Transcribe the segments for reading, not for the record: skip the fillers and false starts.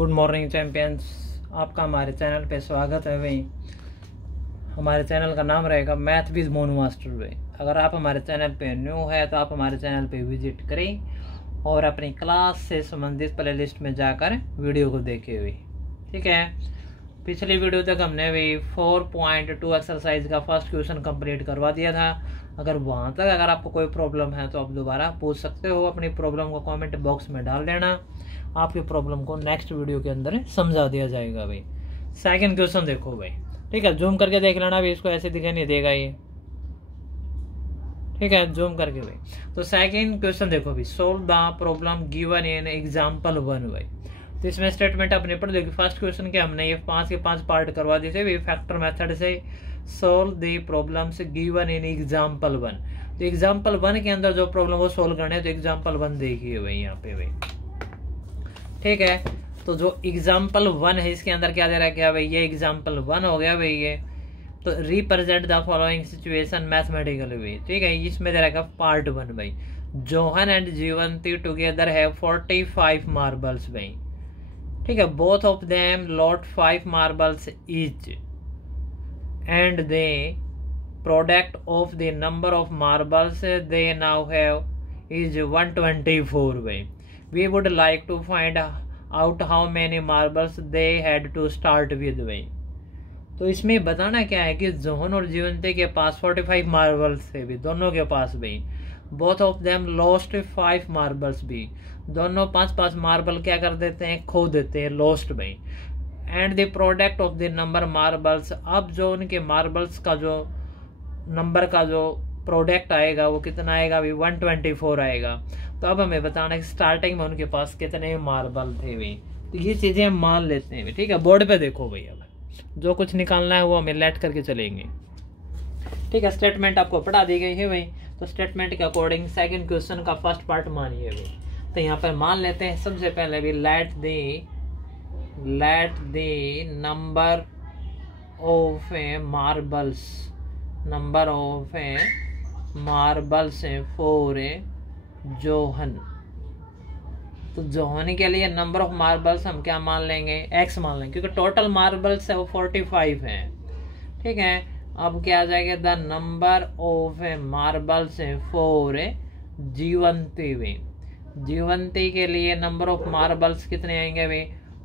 Good morning champions, आपका हमारे channel पे स्वागत है भाई। हमारे चैनल का नाम रहेगा मैथ विद मोनू मास्टर भाई। अगर आप हमारे चैनल पे न्यू है तो आप हमारे चैनल पे विजिट करें और अपनी क्लास से संबंधित प्लेलिस्ट में जाकर वीडियो को देखे हुए। ठीक है, पिछली वीडियो तक हमने भी 4.2 एक्सरसाइज का फर्स्ट क्वेश्चन कंप्लीट करवा दिया था। अगर आपको कोई प्रॉब्लम है तो आप दोबारा पूछ सकते हो। अपनी प्रॉब्लम को कमेंट बॉक्स में डाल देना, आपकी प्रॉब्लम को नेक्स्ट वीडियो के अंदर समझा दिया जाएगा भाई। सेकंड क्वेश्चन देखो भाई, ठीक है, जूम करके देख लेना भाई, इसको ऐसे दिखाई नहीं देगा ये, ठीक है, जूम करके भाई। तो सेकंड क्वेश्चन देखो भाई, solve the problem given in example 1 भाई। तो इसमें स्टेटमेंट अपने पढ़ देखिए। फर्स्ट क्वेश्चन के हमने ये 5 के 5 पार्ट करवा दिए थे फैक्टर मेथड से। Solve the problems given in example 1। तो एग्जांपल 1 के अंदर जो प्रॉब्लम वो सोल्व करने है तो एग्जांपल 1 देखिए भाई यहाँ पे भाई, ठीक है। तो जो एग्जांपल 1 है इसके अंदर क्या दे रहा है, क्या भाई, ये एग्जांपल 1 हो गया भाई ये। तो represent the following situation mathematically भाई, ठीक है। इसमें दे रहा है पार्ट 1 भाई, Johan and Jeevanti together have 45 marbles भाई, ठीक है। Both of them lost 5 marbles each and they product of the number of marbles they now have is 124 भाई। We would like to find out how many marbles they had to start with भाई। तो इसमें बताना क्या है कि Johan और जीवंती के पास 45 मार्बल्स थे भी, दोनों के पास भाई। Both of them lost 5 marbles भी, दोनों 5-5 मार्बल क्या कर देते हैं, खो देते हैं, लॉस्ट भाई। And the product of the number marbles, अब जो उनके मार्बल्स का जो नंबर का जो प्रोडक्ट आएगा वो कितना आएगा अभी, 124 आएगा। तो अब हमें बताना है स्टार्टिंग में उनके पास कितने मार्बल थे भाई। तो ये चीजें हम मान लेते हैं, ठीक है। बोर्ड पे देखो भाई, अब जो कुछ निकालना है वो हमें लेट करके चलेंगे, ठीक है। स्टेटमेंट आपको पढ़ा दी गई है भाई। तो स्टेटमेंट के अकॉर्डिंग सेकंड क्वेश्चन का फर्स्ट पार्ट मानिए भाई। तो यहाँ पर मान लेते हैं सबसे पहले भी let the number of marbles, number of marbles for Johan. तो जोहन के लिए नंबर ऑफ मार्बल्स हम क्या मान लेंगे, x मान लेंगे, क्योंकि टोटल मार्बल्स है वो 45 है, ठीक है। अब क्या आ जाएगा, the number of marbles for Jeevanti भी। जीवंती के लिए नंबर ऑफ मार्बल्स कितने आएंगे भाई,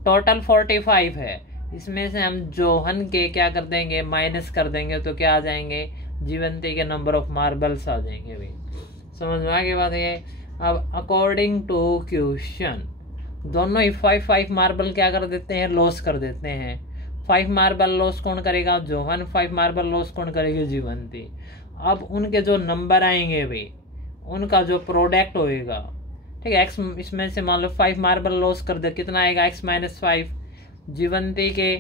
टोटल 45 है। इसमें से हम जोहन के क्या कर देंगे, माइनस कर देंगे, तो क्या आ जाएंगे, जीवंती के नंबर ऑफ मार्बल्स आ जाएंगे भाई। समझ में आ गई बात है। अब अकॉर्डिंग टू क्वेश्चन दोनों ही 5 मार्बल क्या कर देते हैं, लॉस कर देते हैं। 5 मार्बल लॉस कौन करेगा, जोहन। 5 मार्बल लॉस कौन करेगी, जीवंती। अब उनके जो नंबर आएंगे भाई, उनका जो प्रोडक्ट होएगा, ठीक है। एक्स इसमें से मान लो 5 मार्बल लॉस कर दे, कितना आएगा, x-5। जीवंती के,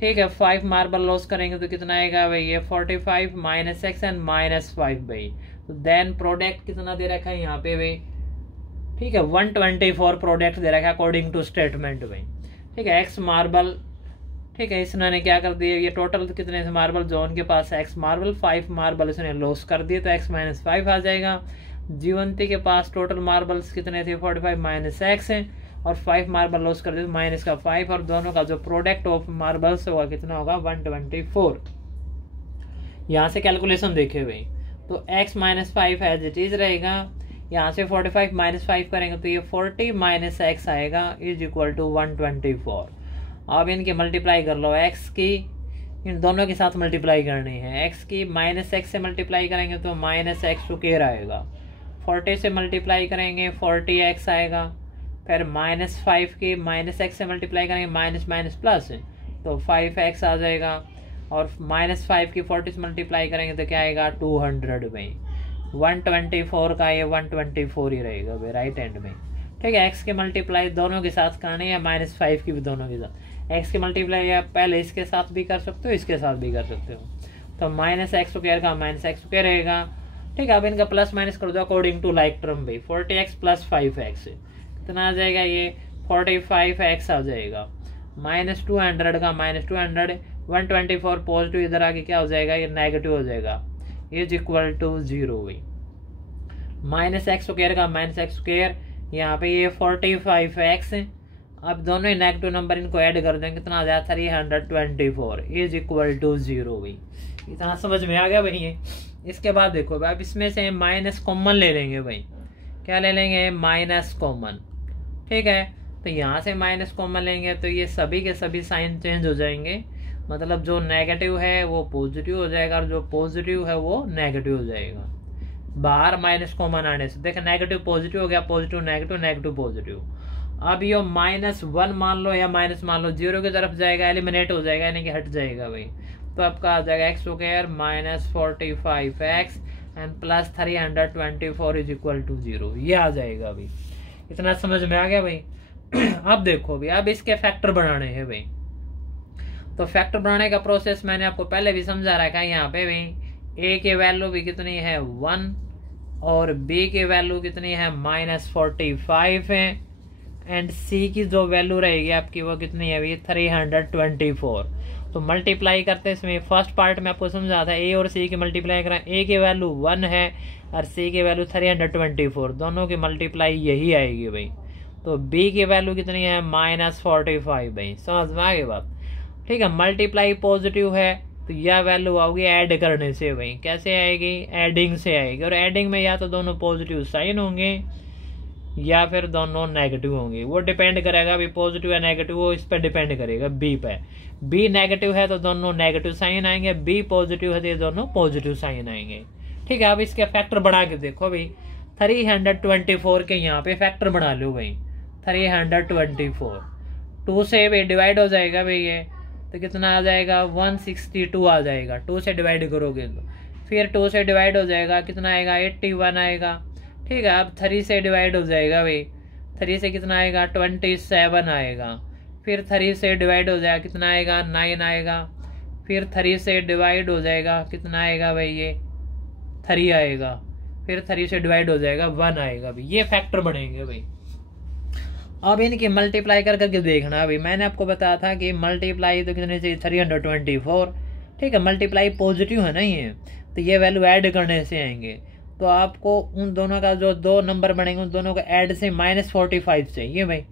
ठीक है, 5 मार्बल लॉस करेंगे तो कितना आएगा भाई, ये 45 माइनस एक्स एंड -5 भाई। तो देन प्रोडक्ट कितना दे रखा है यहाँ पे भाई, ठीक है, 124 प्रोडक्ट दे रखा है अकॉर्डिंग टू स्टेटमेंट भाई, ठीक है। एक्स मार्बल, ठीक है, इसने क्या कर दिया, ये टोटल कितने मार्बल जो उनके पास एक्स मार्बल, 5 मार्बल इसने लॉस कर दिए तो x-5 आ जाएगा। जीवंती के पास टोटल मार्बल्स कितने थे, 45 माइनस एक्स है, और 5 मार्बल लॉस कर दिए तो माइनस का 5, और दोनों का जो प्रोडक्ट ऑफ मार्बल्स होगा कितना होगा, 124। यहाँ से कैलकुलेशन देखे भाई, तो x-5 एज इट इज रहेगा। यहाँ से 45 -5 करेंगे तो ये 40 माइनस एक्स आएगा इज इक्वल टू 124। अब इनकी मल्टीप्लाई कर लो, x की इन दोनों के साथ मल्टीप्लाई करनी है। x की -x से मल्टीप्लाई करेंगे तो -x² आएगा। 40 से मल्टीप्लाई करेंगे 40x आएगा। फिर -5 की -x से मल्टीप्लाई करेंगे माइनस प्लस तो 5x आ जाएगा। और -5 की 40 से मल्टीप्लाई करेंगे तो क्या आएगा, 200 भाई। 124 का ये 124 ही रहेगा भाई राइट हैंड में, ठीक है। x की मल्टीप्लाई दोनों के साथ करनी है, -5 की भी दोनों के साथ। x की मल्टीप्लाई आप पहले इसके साथ भी कर सकते हो, इसके साथ भी कर सकते हो। तो -x² का -x² रहेगा, ठीक है। अब इनका प्लस माइनस कर दो अकॉर्डिंग टू लाइक टर्म भाई। 40x + 5x कितना आ जाएगा, ये 45x आ जाएगा। -200 का -200, 124 पॉजिटिव इधर आके क्या हो जाएगा, ये नेगेटिव हो जाएगा, इज इक्वल टू 0 हुई। -x² का -x², यहाँ पे ये 45x अब दोनों ही नेगेटिव नंबर इनको ऐड कर देंगे, कितना आ जाए 324 इज इक्वल टू 0 भाई। इतना समझ में आ गया भाई ये। इसके बाद देखो भाई, अब इसमें से माइनस कॉमन ले लेंगे भाई। क्या ले लेंगे? Minus common. ठीक है, तो यहाँ से माइनस कॉमन लेंगे तो ये सभी के सभी साइन चेंज हो जाएंगे, मतलब जो नेगेटिव है वो पॉजिटिव हो जाएगा और जो पॉजिटिव है वो नेगेटिव हो जाएगा। बाहर माइनस कॉमन आने से देख, नेगेटिव पॉजिटिव हो गया, पॉजिटिव नेगेटिव, नेगेटिव पॉजिटिव। अब ये -1 मान लो या माइनस मान लो, 0 की तरफ जाएगा, एलिमिनेट हो जाएगा, यानी कि हट जाएगा भाई। तो आपका आ जाएगा x square -45x and plus 324 is equal to 0। ये आ जाएगा भाई। इतना समझ में आ गया भाई। अब देखो भाई, अब इसके फैक्टर बनाने हैं भाई। तो फैक्टर बनाने का प्रोसेस मैंने आपको पहले भी समझा रखा है। यहाँ पे भाई ए की वैल्यू भी कितनी है 1 और बी की वैल्यू कितनी है -45 है एंड सी की जो वैल्यू रहेगी आपकी वो कितनी है भाई 324। तो मल्टीप्लाई करते हैं इसमें, फर्स्ट पार्ट में आपको समझा था ए और सी की मल्टीप्लाई करें, ए की वैल्यू 1 है और सी की वैल्यू 324, दोनों की मल्टीप्लाई यही आएगी भाई। तो बी की वैल्यू कितनी है -45 भाई। समझ में आ गई बात? ठीक है, मल्टीप्लाई पॉजिटिव है तो यह वैल्यू आओगी ऐड करने से भाई। कैसे आएगी? एडिंग से आएगी, और एडिंग में या तो दोनों पॉजिटिव साइन होंगे या फिर दोनों नेगेटिव होंगे। वो डिपेंड करेगा भी पॉजिटिव या नेगेटिव, वो इस पर डिपेंड करेगा बी पे। बी नेगेटिव है तो दोनों नेगेटिव साइन आएंगे, बी पॉजिटिव है तो ये दोनों पॉजिटिव साइन आएंगे। ठीक है, अब इसके फैक्टर बना के देखो भाई। 324 के यहाँ पे फैक्टर बना लो भाई। 324 2 से भी डिवाइड हो जाएगा भाई ये, तो कितना आ जाएगा 162 आ जाएगा। 2 से डिवाइड करोगे तो फिर 2 से डिवाइड हो जाएगा, कितना आएगा 81 आएगा। ठीक है, अब 3 से डिवाइड हो जाएगा भाई। 3 से कितना आएगा 27 आएगा। फिर 3 से डिवाइड हो जाएगा, कितना आएगा 9 आएगा। फिर 3 से डिवाइड हो जाएगा, कितना आएगा भाई ये 3 आएगा। फिर 3 से डिवाइड हो जाएगा 1 आएगा भाई। ये फैक्टर बनेंगे भाई। अब इनकी मल्टीप्लाई कर करके देखना भाई। मैंने आपको बताया था कि मल्टीप्लाई तो कितने चाहिए 324। ठीक है, मल्टीप्लाई पॉजिटिव है ना ये, तो ये वैल्यू ऐड करने से आएंगे। तो आपको उन दोनों का जो दो नंबर बनेंगे उन दोनों का ऐड से -45 चाहिए भाई।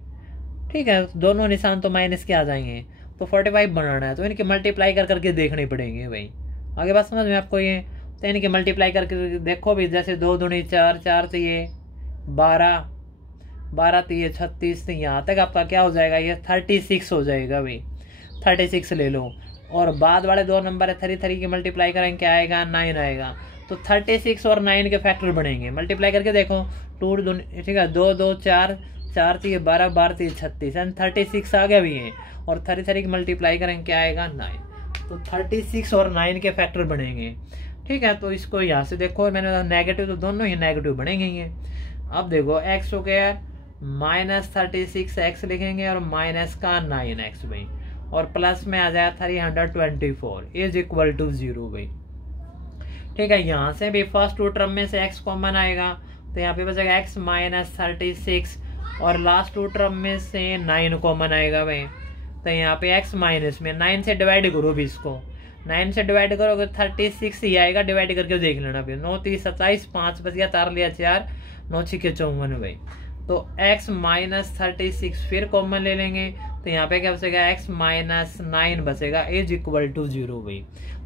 ठीक है, दोनों निशान तो माइनस के आ जाएंगे, तो 45 बनाना है, तो इनकी मल्टीप्लाई कर करके देखने पड़ेंगे भाई। आगे बात समझ में आपको ये? तो इनकी मल्टीप्लाई करके देखो भी, जैसे 2 दूनी 4, 4 तो ये 12, 12 तो ये 36, तो यहाँ तक आपका क्या हो जाएगा ये 36 हो जाएगा भाई। 36 ले लो, और बाद वाले दो नंबर है 3 की मल्टीप्लाई करेंगे क्या आएगा 9 आएगा। तो 36 और 9 के फैक्टर बनेंगे। मल्टीप्लाई करके देखो 2 दूनी, ठीक है 2 2 4, 4 तो ये 12, 12 तो ये 36 एंड 36 आ गया भी है। और 3 की मल्टीप्लाई करेंगे क्या आएगा 9। तो 36 और 9 के फैक्टर बनेंगे। ठीक है, तो इसको यहाँ से देखो, मैंने नेगेटिव तो दोनों ही नेगेटिव बनेंगे ये। अब देखो एक्स हो गया -36x लिखेंगे और माइनस का 9x भाई, और प्लस में आ जाए 324 इज इक्वल टू 0 भाई। ठीक है, यहाँ से भी फर्स्ट टू टर्म में से x कॉमन आएगा, तो यहाँ पे बचेगा x -36 और लास्ट टू टर्म में से 9 कॉमन आएगा भाई। तो यहाँ पे x माइनस में 9 से डिवाइड करो भी इसको, 9 से डिवाइड करोगे 36 ही आएगा। डिवाइड करके देख लेना भाई। 9 3 27, 5 बच गया, 4 लिया 4, 9 6 54 भाई। तो x -36 फिर कॉमन ले लेंगे, तो यहाँ पे क्या बचेगा x -9 बचेगा इज इक्वल टू 0 भाई।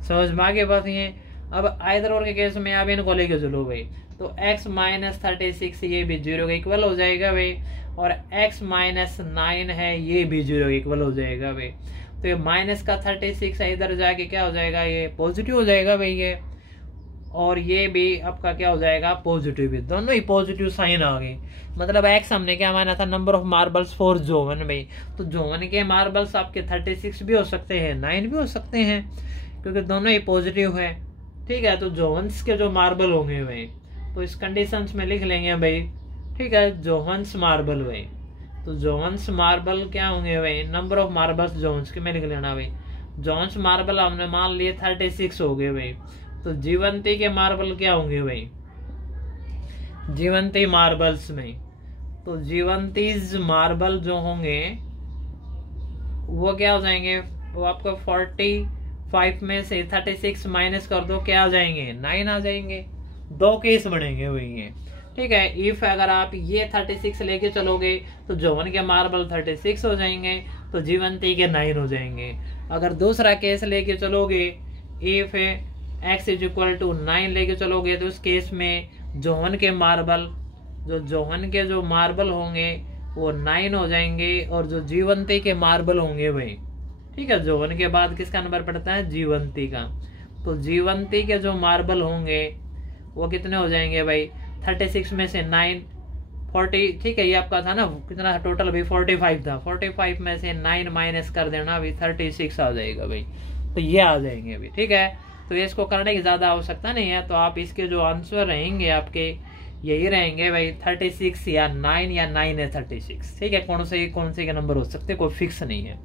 समझ में आगे बात ये। अब आइदर और के केस में आप इनको लेके चलो भाई, तो x -36 ये भी 0 के इक्वल हो जाएगा भाई, और x -9 है ये भी 0 के इक्वल हो जाएगा भाई। तो ये माइनस का 36 है, इधर जाके क्या हो जाएगा ये पॉजिटिव हो जाएगा भाई ये, और ये भी आपका क्या हो जाएगा पॉजिटिव भी, दोनों ही पॉजिटिव साइन आ गए। मतलब x हमने क्या माना था नंबर ऑफ मार्बल्स फॉर जोवन भाई। तो जोवन के मार्बल्स आपके 36 भी हो सकते हैं, 9 भी हो सकते हैं, क्योंकि दोनों ही पॉजिटिव है। ठीक है, तो जोवंस के जो मार्बल होंगे भाई, तो इस कंडीशंस में लिख लेंगे भाई। ठीक है, जोवंस मार्बल भाई, तो जोवंस मार्बल क्या होंगे भाई, नंबर ऑफ मार्बल्स जोवंस के में लिख लेना भाई। जोवंस मार्बल हमने मान लिए 36 हो गए भाई। तो जीवंती के मार्बल क्या होंगे भाई, जीवंती मार्बल्स में, तो जीवंतीज मार्बल जो होंगे वो क्या हो जाएंगे, वो आपको 45 में से 36 माइनस कर दो, क्या आ जाएंगे 9 आ जाएंगे। 2 केस बनेंगे भाई ये। ठीक है। इफ अगर आप ये 36 लेके चलोगे तो जोहन के मार्बल 36 हो जाएंगे, तो जीवंती के 9 हो जाएंगे। अगर दूसरा केस लेके चलोगे, if x is equal to 9 लेके चलोगे, तो उस केस में जोहन के मार्बल, जो मार्बल होंगे वो 9 हो जाएंगे, और जो जीवंती के मार्बल होंगे भाई, ठीक है, जोहन के बाद किसका नंबर पड़ता है, जीवंती का। तो जीवंती के जो मार्बल होंगे वो कितने हो जाएंगे भाई, 36 में से 9 40, ठीक है, ये आपका था ना कितना टोटल भाई 45 था, 45 में से 9 माइनस कर देना अभी 36 आ जाएगा भाई। तो ये आ जाएंगे अभी, ठीक है। तो ये इसको करने की ज्यादा आवश्यकता नहीं है, तो आप इसके जो आंसर रहेंगे आपके यही रहेंगे भाई 36 या 9 या 9 है 36, ठीक है। कौन से के नंबर हो सकते, कोई फिक्स नहीं है।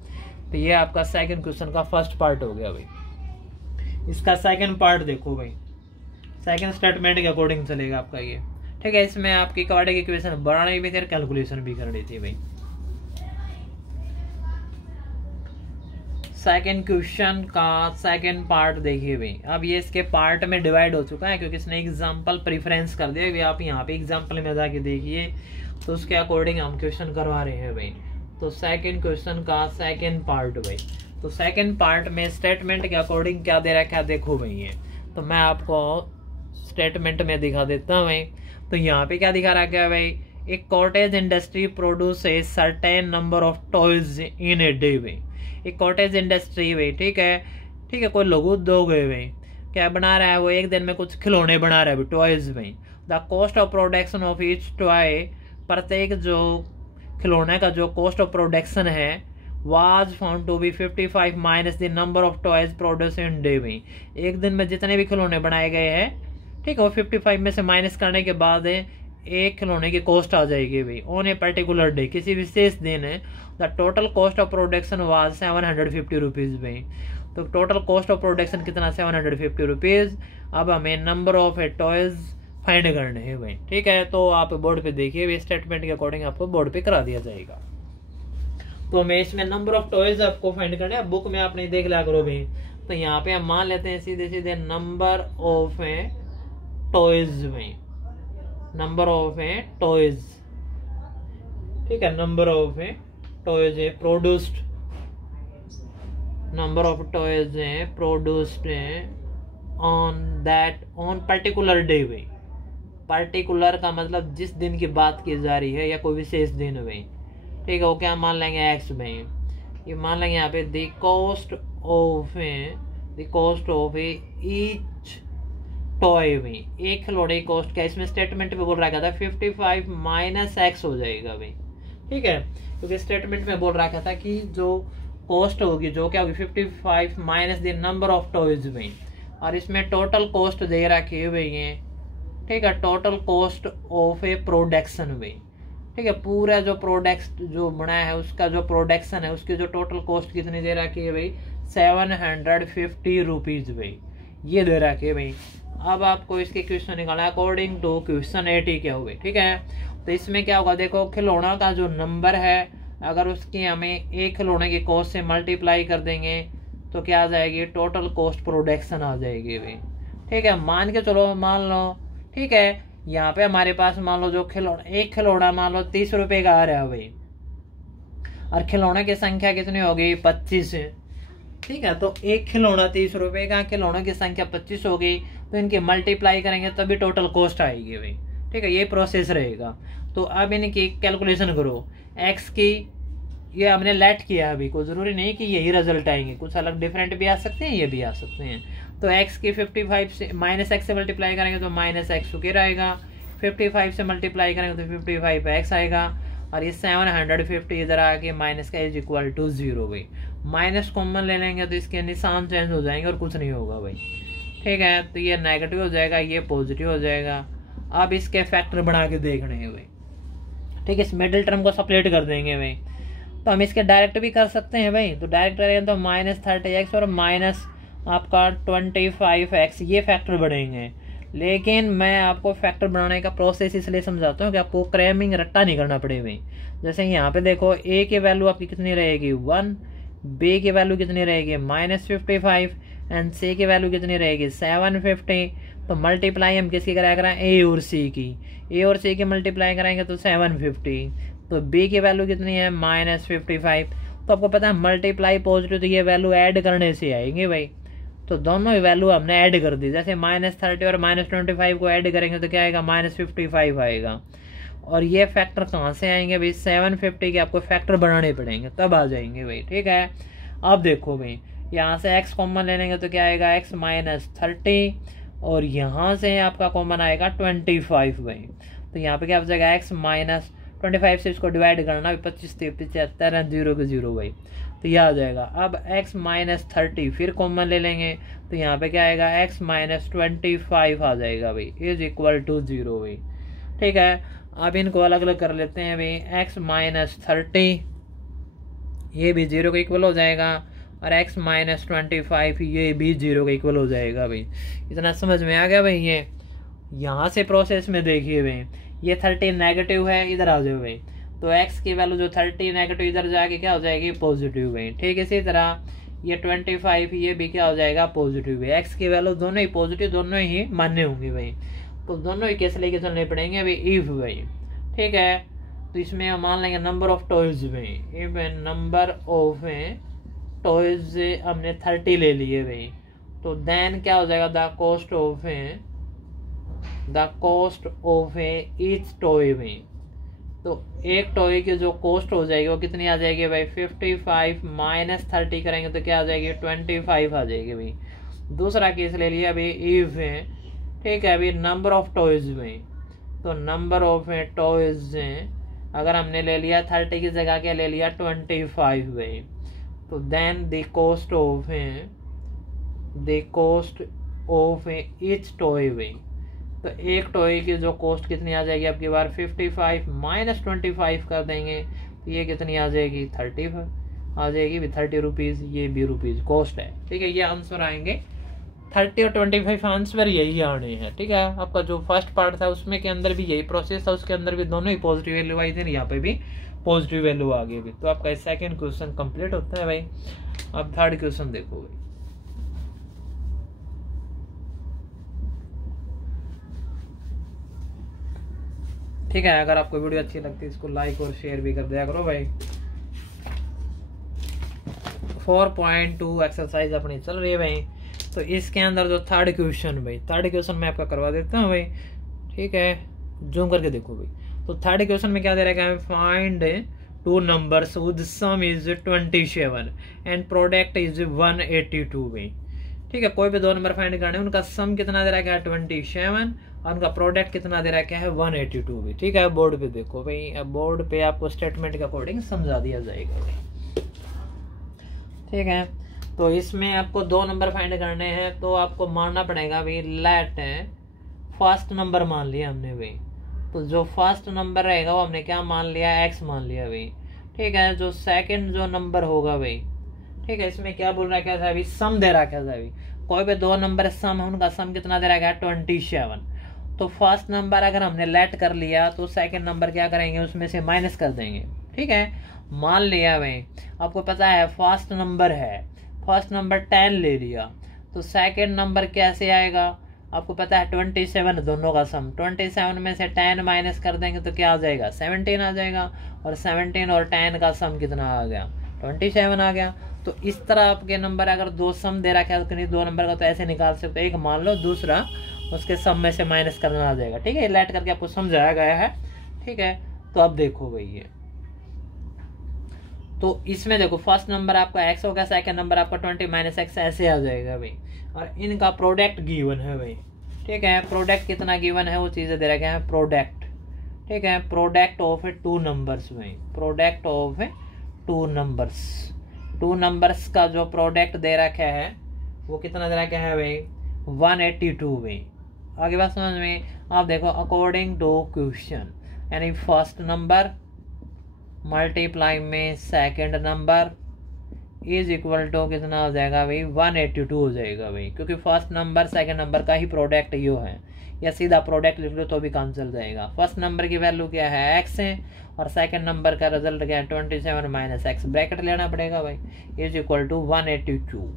तो ये आपका सेकंड क्वेश्चन का फर्स्ट पार्ट हो गया भाई। इसका सेकंड पार्ट देखो भाई, सेकंड स्टेटमेंट के अकॉर्डिंग चलेगा आपका ये, ठीक है। इसमें आपकी क्वाड्रेटिक इक्वेशन बनानी भी थी और कैलकुलेशन भी करनी थी भाई। सेकंड क्वेश्चन का सेकंड पार्ट देखिए भाई। अब ये इसके पार्ट में डिवाइड हो चुका है क्योंकि इसने एग्जांपल प्रेफरेंस कर दिया भाई। आप यहाँ पे एग्जांपल में जाके देखिए, तो उसके अकॉर्डिंग हम क्वेश्चन करवा रहे हैं भाई। तो सेकंड क्वेश्चन का सेकंड पार्ट भाई, तो सेकंड पार्ट में स्टेटमेंट के अकॉर्डिंग क्या दे रखा है देखो भाई। ये तो मैं आपको स्टेटमेंट में दिखा देता हूँ भाई। तो यहाँ पे क्या दिखा रखा है भाई, एक cottage industry produce a certain number of toys in a day भाई। एक कॉटेज इंडस्ट्री भाई, ठीक है, कोई लघु उद्योग है भाई, क्या बना रहा है वो, एक दिन में कुछ खिलौने बना रहा है भाई, टॉयज भाई। The cost of production of each toy, प्रत्येक जो खिलौने का जो कॉस्ट ऑफ प्रोडक्शन है, was found to be 55 minus the number of toys produce in day भाई। एक दिन में जितने भी खिलौने बनाए गए हैं, ठीक है, वो 55 में से माइनस करने के बाद एक खिलौने की कॉस्ट आ जाएगी भाई ऑन ए पर्टिकुलर डे, किसी विशेष दिन है। The total cost of production was 750 rupees भाई। तो टोटल कॉस्ट ऑफ प्रोडक्शन कितना, 750 रुपीज। अब हमें नंबर ऑफ टॉयज फाइंड करने हैं भाई, ठीक है। तो आप बोर्ड पे देखिए, स्टेटमेंट के अकॉर्डिंग आपको बोर्ड पे करा दिया जाएगा। तो हमें इसमें नंबर ऑफ टॉयज आपको फाइंड करना है, बुक में आपने देख लिया करो भाई। तो यहाँ पे हम मान लेते हैं सीधे नंबर ऑफ टॉयज में, नंबर ऑफ टॉयज, ठीक है, नंबर ऑफ टॉयज है प्रोड्यूस्ड, नंबर ऑफ टॉयज है प्रोड्यूस्ड ऑन पर्टिकुलर डे भाई। पर्टिकुलर का मतलब जिस दिन की बात की जा रही है या कोई विशेष दिन है भाई, ठीक है। वो क्या मान लेंगे एक्स भाई, ये मान लेंगे यहाँ पे the cost of each toy में, एक खिलौने की कॉस्ट क्या, इसमें स्टेटमेंट में बोल रखा था 55 माइनस एक्स हो जाएगा भाई, ठीक है। क्योंकि स्टेटमेंट में बोल रखा था कि जो कॉस्ट होगी जो क्या होगी 55 minus the number of toys में, और इसमें टोटल कॉस्ट दे रखी है भाई ये, ठीक है, total cost of A production भाई, ठीक है। पूरा जो प्रोडक्ट जो बनाया है उसका जो प्रोडक्शन है उसकी जो टोटल कॉस्ट कितनी दे रखी है भाई, 750 रुपीज भाई, ये दे रखी है भाई। अब आपको इसके क्वेश्चन निकालना है अकॉर्डिंग टू क्वेश्चन 80 क्या हुए, ठीक है। तो इसमें क्या होगा देखो, खिलौना का जो नंबर है अगर उसकी हमें एक खिलौने की कॉस्ट से मल्टीप्लाई कर देंगे तो क्या आ जाएगी, टोटल कॉस्ट प्रोडक्शन आ जाएगी भाई, ठीक है। मान के चलो, मान लो, ठीक है, यहाँ पे हमारे पास मान लो जो खिलौना, एक खिलौना मान लो 30 रुपए का आ रहा है भाई, और खिलौने की संख्या कितनी होगी 25 है, ठीक है। तो एक खिलौना 30 रुपए का, खिलौनों की संख्या 25 हो गई, तो इनकी मल्टीप्लाई करेंगे तभी टोटल कॉस्ट आएगी भाई, ठीक है। ये प्रोसेस रहेगा। तो अब इनकी कैलकुलेशन करो, एक्स की ये हमने लेट किया अभी, कोई जरूरी नहीं कि यही रिजल्ट आएंगे, कुछ अलग डिफरेंट भी आ सकते हैं, ये भी आ सकते हैं। तो एक्स की 55 से माइनस एक्स से मल्टीप्लाई करेंगे तो माइनस एक्स स्क्वायर आएगा, 55 से मल्टीप्लाई करेंगे तो 55 एक्स आएगा, और ये 750 इधर आके माइनस का इज इक्वल टू 0 भाई। माइनस कॉमन ले लेंगे तो इसके निशान चेंज हो जाएंगे और कुछ नहीं होगा भाई, ठीक है। तो ये नेगेटिव हो जाएगा, ये पॉजिटिव हो जाएगा। अब इसके फैक्टर बना के देखने हैं भाई, ठीक है। इस मिडिल टर्म को सेपरेट कर देंगे भाई। तो हम इसके डायरेक्ट भी कर सकते हैं भाई, तो डायरेक्ट करेंगे तो माइनस 30x और माइनस आपका 25x, ये फैक्टर बढ़ेंगे। लेकिन मैं आपको फैक्टर बनाने का प्रोसेस इसलिए समझाता हूँ कि आपको क्रैमिंग रट्टा नहीं करना पड़े भाई। जैसे यहाँ पे देखो, a की वैल्यू आपकी कितनी रहेगी 1, b की वैल्यू कितनी रहेगी -55, एंड सी की वैल्यू कितनी रहेगी 750। तो मल्टीप्लाई हम किसकी कराया करें ए और सी की, ए और सी की मल्टीप्लाई कराएंगे तो 750। तो बी की वैल्यू कितनी है -55। तो आपको पता है मल्टीप्लाई पॉजिटिव तो ये वैल्यू ऐड करने से आएंगे भाई, तो दोनों ही वैल्यू हमने ऐड कर दी। जैसे -30 और -25 को ऐड करेंगे तो क्या आएगा -55 आएगा। और ये फैक्टर कहाँ से आएंगे भाई 750 के आपको फैक्टर बनाने पड़ेंगे तब आ जाएंगे भाई, ठीक है। अब देखो भाई यहाँ से x कॉमन ले लेंगे तो क्या आएगा x -30 और यहाँ से आपका कॉमन आएगा 25 भाई। तो यहाँ पे क्या हो जाएगा x -25 से इसको डिवाइड करना 25 75 0 के 0 भाई, तो यह आ जाएगा। अब x -30 फिर कॉमन ले लेंगे तो यहाँ पे क्या आएगा x -25 आ जाएगा भाई इज इक्वल टू 0 भाई, ठीक है। अब इनको अलग अलग कर लेते हैं भाई, x -30 ये भी 0 के इक्वल हो जाएगा और x -25 ये भी 0 के इक्वल हो जाएगा भाई। इतना समझ में आ गया भाई। ये यहाँ से प्रोसेस में देखिए भाई, ये 30 नेगेटिव है, इधर आ जाओ भाई, तो x की वैल्यू जो 30 नेगेटिव इधर जाके क्या हो जाएगी पॉजिटिव भाई, ठीक है। इसी तरह ये 25 ये भी क्या हो जाएगा पॉजिटिव भाई। x की वैल्यू दोनों ही पॉजिटिव दोनों ही मान्य होंगी भाई, तो दोनों ही केस लेके चलने पड़ेंगे भाई इफ भाई, ठीक है। तो इसमें हम मान लेंगे नंबर ऑफ टॉयज में, इफ नंबर ऑफ टॉयज हमने 30 ले लिए भाई, तो देन क्या हो जाएगा the cost of each toy में। तो एक टॉय की जो कॉस्ट हो जाएगी वो कितनी आ जाएगी भाई 55 -30 करेंगे तो क्या आ जाएगी 25 आ जाएगी भाई। दूसरा केस ले लिया भाई इफ है, ठीक है अभी नंबर ऑफ टॉयज में, तो नंबर ऑफ टॉयज अगर हमने ले लिया 30 की जगह क्या ले लिया 25 भाई, तो then the cost of each toy भाई, तो एक टॉय की जो कॉस्ट कितनी आ जाएगी आपकी बार 55 -25 कर देंगे तो ये कितनी आ जाएगी 30 आ जाएगी 30 रुपीज़, ये भी रुपीज़ कॉस्ट है, ठीक है। ये आंसर आएंगे 30 और 25 आंसर यही आने हैं, ठीक है। आपका जो फर्स्ट पार्ट था उसमें के अंदर भी यही प्रोसेस था, उसके अंदर भी दोनों ही पॉजिटिव वैल्यू आई थी, यहाँ पे भी पॉजिटिव वैल्यू आ गई भी। तो आपका सेकंड क्वेश्चन कंप्लीट होता है भाई। अब थर्ड क्वेश्चन देखो भाई, ठीक है। अगर आपको वीडियो अच्छी लगती है इसको लाइक और शेयर भी कर दिया करो भाई। 4.2 एक्सरसाइज अपनी चल रही है भाई, तो इसके अंदर जो थर्ड क्वेश्चन भाई, थर्ड क्वेश्चन मैं आपका करवा देता हूँ भाई, ठीक है। जूम करके देखो भाई, तो थर्ड क्वेश्चन में क्या दे रहा है find two numbers with some is 27 and product is 182 भाई, ठीक है। कोई भी दो नंबर फाइंड करने, उनका सम कितना दे रहा है 27 और उनका प्रोडक्ट कितना दे रहा है क्या है 182 भी, ठीक है। बोर्ड पे देखो भाई, अब बोर्ड पे आपको स्टेटमेंट के अकॉर्डिंग समझा दिया जाएगा भाई, ठीक है। तो इसमें आपको दो नंबर फाइंड करने हैं, तो आपको मानना पड़ेगा भाई लेट फर्स्ट नंबर मान लिया हमने भाई, तो जो फर्स्ट नंबर रहेगा वो हमने क्या मान लिया x मान लिया भाई, ठीक है। जो सेकंड जो नंबर होगा भाई, ठीक है, इसमें क्या बोल रहा है अभी सम दे रहा है अभी, कोई भी दो नंबर सम है उनका सम कितना दे रहा है 27। तो फर्स्ट नंबर अगर हमने लेट कर लिया तो सेकंड नंबर क्या करेंगे उसमें से माइनस कर देंगे, ठीक है। मान लिया भाई आपको पता है फर्स्ट नंबर है, फर्स्ट नंबर 10 ले लिया, तो सेकंड नंबर कैसे आएगा आपको पता है 27 दोनों का सम, 27 में से 10 माइनस कर देंगे तो क्या आ जाएगा 17 आ जाएगा, और 17 और 10 का सम कितना आ गया 27 आ गया। तो इस तरह आपके नंबर अगर दो सम दे रखा है तो दो नंबर का तो ऐसे निकाल सकते हो, एक मान लो दूसरा उसके सम में से माइनस करना आ जाएगा, ठीक है। लेट करके आपको समझाया गया है, ठीक है। तो अब देखो भाई ये, तो इसमें देखो फर्स्ट नंबर आपका x होगा, सेकंड नंबर आपका 20 - x ऐसे आ जाएगा भाई, और इनका प्रोडक्ट गिवन है भाई, ठीक है। प्रोडक्ट कितना गिवन है वो चीजें दे रखा है प्रोडक्ट, ठीक है। प्रोडक्ट ऑफ टू नंबर्स भाई, प्रोडक्ट ऑफ टू नंबर्स का जो प्रोडक्ट दे रखा है वो कितना दे रखा है भाई 182 भाई। आगे बात समझ में, आप देखो अकॉर्डिंग टू क्वेश्चन, यानी फर्स्ट नंबर मल्टीप्लाई में second number is equal to कितना हो जाएगा भाई 182 हो जाएगा भाई, क्योंकि फर्स्ट नंबर सेकंड नंबर का ही प्रोडक्ट यो है, या सीधा प्रोडक्ट लिख लो तो भी काम चल जाएगा। फर्स्ट नंबर की वैल्यू क्या है x है, और सेकंड नंबर का रिजल्ट क्या है 27 - x, ब्रैकेट लेना पड़ेगा भाई, इज इक्वल टू 182।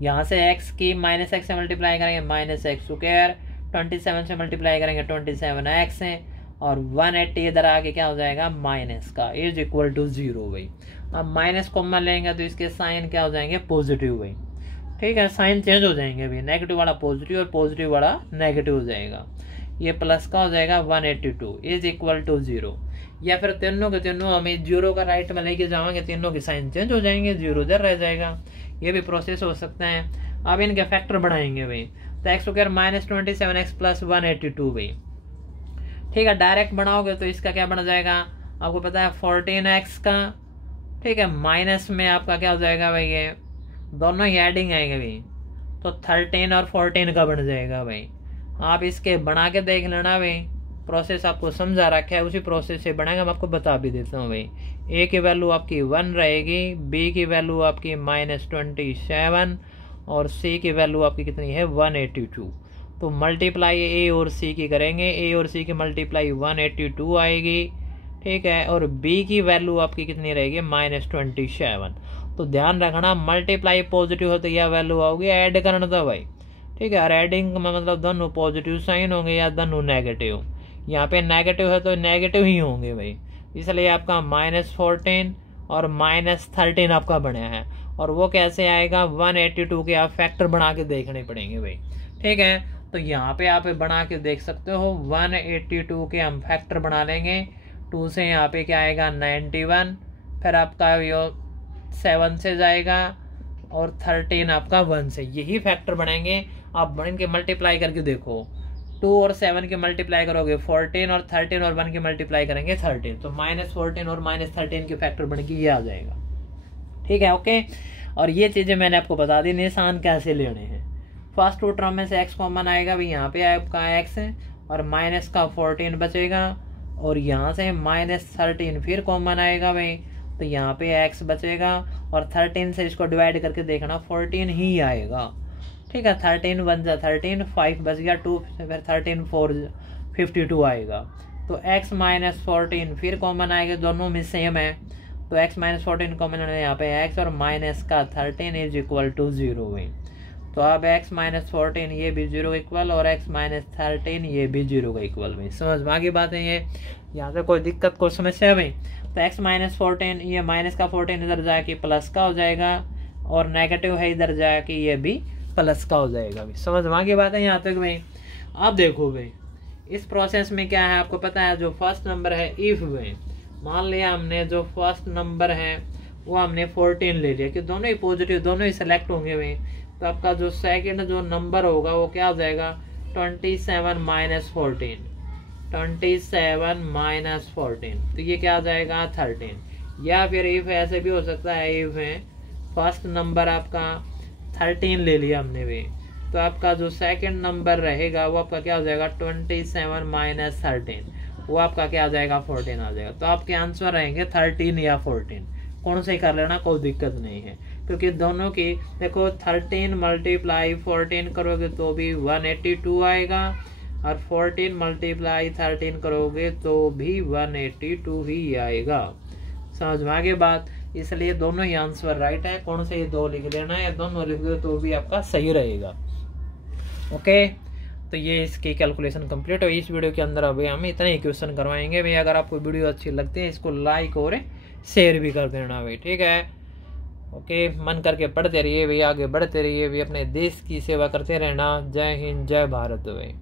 यहाँ से x की माइनस एक्स से मल्टीप्लाई करेंगे माइनस एक्स स्क्वायर, 27 से मल्टीप्लाई करेंगे 27x है, और 180 इधर आके क्या हो जाएगा माइनस का इज इक्वल टू 0 भाई। अब माइनस कॉमन लेंगे तो इसके साइन क्या हो जाएंगे पॉजिटिव भाई, ठीक है, साइन चेंज हो जाएंगे भाई, नेगेटिव वाला पॉजिटिव और पॉजिटिव वाला नेगेटिव हो जाएगा। ये प्लस का हो जाएगा 182 इज इक्वल टू 0, या फिर तीनों के तीनों हमें 0 का राइट में लेके जाएंगे, तीनों के साइन चेंज हो जाएंगे, 0 इधर रह जाएगा। ये भी प्रोसेस हो सकता है। अब इनके फैक्टर बढ़ाएंगे भाई, तो x square minus 27x plus 182 भाई, ठीक है। डायरेक्ट बनाओगे तो इसका क्या बन जाएगा आपको पता है 14x का, ठीक है, माइनस में आपका क्या हो जाएगा भाई, ये दोनों ही एडिंग आएंगे भाई, तो 13 और 14 का बन जाएगा भाई। आप इसके बना के देख लेना भाई, प्रोसेस आपको समझा रखा है, उसी प्रोसेस से बनाएगा, मैं आपको बता भी देता हूँ भाई। ए की वैल्यू आपकी 1 रहेगी, बी की वैल्यू आपकी -27 और सी की वैल्यू आपकी कितनी है 182। तो मल्टीप्लाई ए और सी की करेंगे, ए और सी की मल्टीप्लाई 182 आएगी, ठीक है, और बी की वैल्यू आपकी कितनी रहेगी -27। तो ध्यान रखना मल्टीप्लाई पॉजिटिव हो तो यह वैल्यू आओगी, ऐड करना था भाई, ठीक है, और एडिंग में मतलब दोनों पॉजिटिव साइन होंगे या दोनों नेगेटिव, यहाँ पे नेगेटिव है तो नेगेटिव ही होंगे भाई, इसलिए आपका -14 और -13 आपका बना है। और वो कैसे आएगा 182 के आप फैक्टर बना के देखने पड़ेंगे भाई, ठीक है। तो यहाँ पे आप बना के देख सकते हो 182 के हम फैक्टर बना लेंगे, 2 से यहाँ पे क्या आएगा 91, फिर आपका ये 7 से जाएगा और 13 आपका 1 से, यही फैक्टर बनाएंगे। आप इनके मल्टीप्लाई करके देखो, 2 और 7 के मल्टीप्लाई करोगे 14 और 13 और 1 के मल्टीप्लाई करेंगे 13, तो -14 और -13 के फैक्टर बन के ये आ जाएगा, ठीक है, ओके। और ये चीज़ें मैंने आपको बता दी, निशान कैसे लेने हैं। फर्स्ट टू टर्म में से x कॉमन आएगा भाई, यहाँ पे आपका x है और माइनस का 14 बचेगा, और यहाँ से -13 फिर कॉमन आएगा भाई, तो यहाँ पे x बचेगा, और 13 से इसको डिवाइड करके देखना 14 ही आएगा, ठीक है। 13 1 जा 13, 5 बच गया, 2 फिर 13 4 52 आएगा। तो x -14 फिर कॉमन आएगा, दोनों में सेम है, तो x -14 कॉमन है यहाँ पे x, और माइनस का 13 इज इक्वल टू 0 हुई। तो अब x -14 ये भी 0 इक्वल, और x -13 ये भी 0 का इक्वल भाई। समझ में आगे बात है ये, यहाँ से कोई दिक्कत कोई समस्या है भाई। तो x -14 ये माइनस का 14 इधर जाके प्लस का हो जाएगा, और नेगेटिव है इधर जाके ये भी प्लस का हो जाएगा भाई। समझ में आगे बात है यहाँ तक भाई। अब देखो भाई इस प्रोसेस में क्या है आपको पता है, जो फर्स्ट नंबर है इफ भाई, मान लिया हमने जो फर्स्ट नंबर है वो हमने 14 ले लिया कि दोनों ही पॉजिटिव, दोनों ही सेलेक्ट होंगे भाई, तो आपका जो सेकंड जो नंबर होगा वो क्या हो जाएगा 27 -14, 27 -14, तो ये क्या आ जाएगा 13। या फिर इफ ऐसे भी हो सकता है, इफ है फर्स्ट नंबर आपका 13 ले लिया हमने भी, तो आपका जो सेकंड नंबर रहेगा वो आपका क्या हो जाएगा 27 -13, वो आपका क्या आ जाएगा 14 आ जाएगा। तो आपके आंसर रहेंगे 13 या 14, कौन से कर लेना, कोई दिक्कत नहीं है, क्योंकि दोनों की देखो 13 × 14 करोगे तो भी 182 आएगा, और 14 × 13 करोगे तो भी 182 ही आएगा। समझ में आगे बात, इसलिए दोनों ही आंसर राइट है, कौन से ये दो लिख लेना है, दोनों लिख दो तो भी आपका सही रहेगा, ओके। तो ये इसकी कैलकुलेशन कंप्लीट हो। इस वीडियो के अंदर अभी हम इतने ही क्वेश्चन करवाएंगे भाई। अगर आपको वीडियो अच्छी लगती है इसको लाइक और शेयर भी कर देना भाई, ठीक है, ओके। मन करके पढ़ते रहिए भाई, आगे बढ़ते रहिए भाई, अपने देश की सेवा करते रहना। जय हिंद, जय भारत भाई।